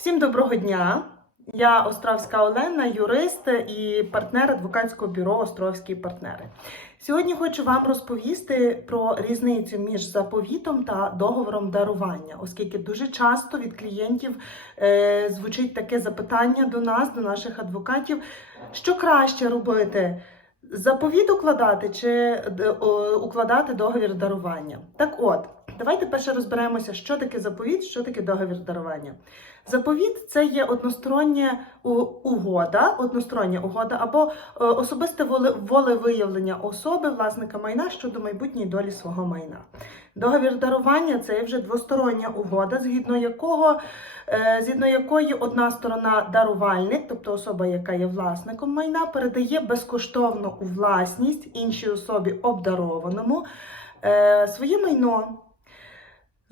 Всім доброго дня! Я Островська Олена, юрист і партнер адвокатського бюро Островські партнери. Сьогодні хочу вам розповісти про різницю між заповітом та договором дарування, оскільки дуже часто від клієнтів е, звучить таке запитання до нас, до наших адвокатів, що краще робити. Заповіт укладати чи укладати договір дарування? Так от, давайте перше розберемося, що таке заповіт, що таке договір дарування. Заповіт це є одностороння угода, одностороння угода або е, особисте волевиявлення особи, власника майна щодо майбутньої долі свого майна. Договір дарування це вже двостороння угода, згідно якого е, згідно якої одна сторона дарувальник, тобто особа, яка є власником майна, передає безкоштовно у власність іншій особі обдарованому е, своє майно.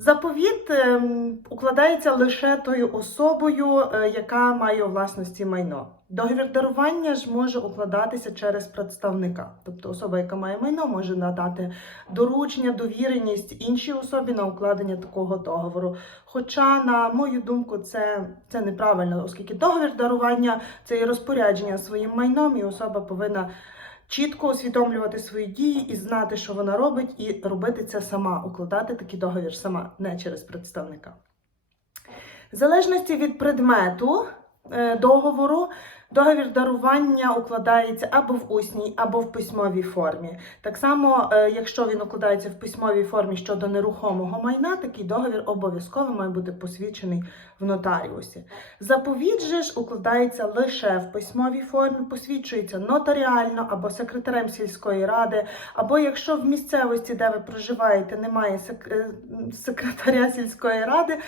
Заповіт ем, укладається лише тою особою, е, яка має у власності майно. Договір дарування ж може укладатися через представника, тобто особа, яка має майно, може надати доручення, довіреність іншій особі на укладення такого договору. Хоча, на мою думку, це, це неправильно, оскільки договір дарування це є розпорядження своїм майном, і особа повинна чітко усвідомлювати свої дії і знати, що вона робить, і робити це сама, укладати такий договір сама, не через представника. В залежності від предмету е, договору, договір дарування укладається або в усній, або в письмовій формі. Так само, е, якщо він укладається в письмовій формі щодо нерухомого майна, такий договір обов'язково має бути посвідчений в нотаріусі. Заповіт же ж укладається лише в письмовій формі, посвідчується нотаріально або секретарем сільської ради, або якщо в місцевості, де ви проживаєте, немає е, секретаря сільської ради,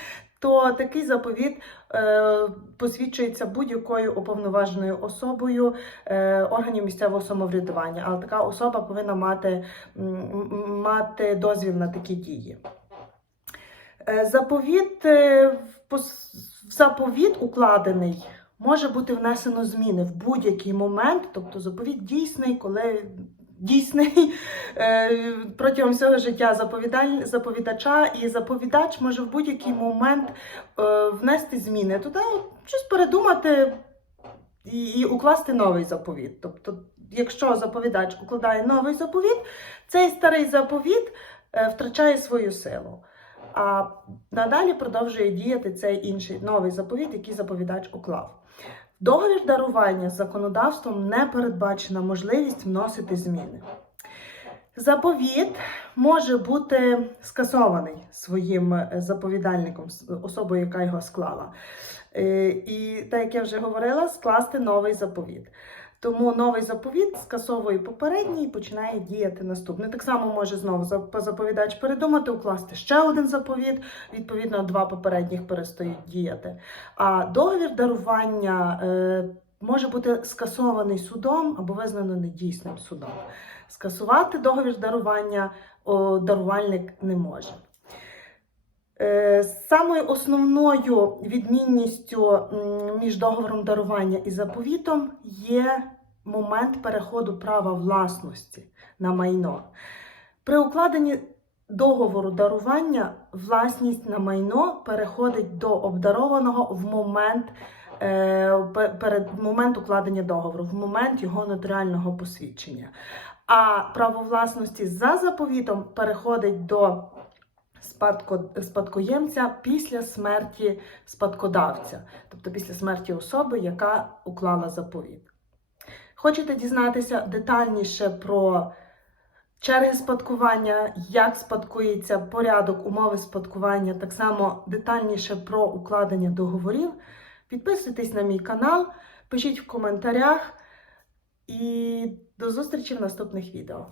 то такий заповіт е, посвідчується будь-якою уповноваженою особою е, органів місцевого самоврядування, але така особа повинна мати, мати дозвіл на такі дії. Е, Заповіт, е, в заповіт укладений може бути внесено зміни в будь-який момент, тобто заповіт дійсний, коли дійсний е, протягом всього життя заповідаль- заповідача, і заповідач може в будь-який момент е, внести зміни туди, щось передумати і, і укласти новий заповіт. Тобто, якщо заповідач укладає новий заповіт, цей старий заповіт е, втрачає свою силу. А надалі продовжує діяти цей інший новий заповіт, який заповідач уклав. Договір дарування законодавством не передбачена можливість вносити зміни. Заповіт може бути скасований своїм е, заповідальником, особою, яка його склала. Е, І так як я вже говорила, скласти новий заповіт. Тому новий заповіт скасовує попередній і починає діяти наступний. Так само може знову заповідач передумати, укласти ще один заповіт. Відповідно, два попередніх перестають діяти. А договір дарування е, може бути скасований судом або визнано недійсним судом. Скасувати договір дарування о, дарувальник не може. Е, Самою основною відмінністю між договором дарування і заповітом є момент переходу права власності на майно. При укладенні договору дарування власність на майно переходить до обдарованого в момент, е, перед момент укладення договору, в момент його нотаріального посвідчення. А право власності за заповітом переходить до спадкоємця після смерті спадкодавця, тобто після смерті особи, яка уклала заповіт. Хочете дізнатися детальніше про черги спадкування, як спадкується порядок, умови спадкування, так само детальніше про укладення договорів? Підписуйтесь на мій канал, пишіть в коментарях і до зустрічі в наступних відео.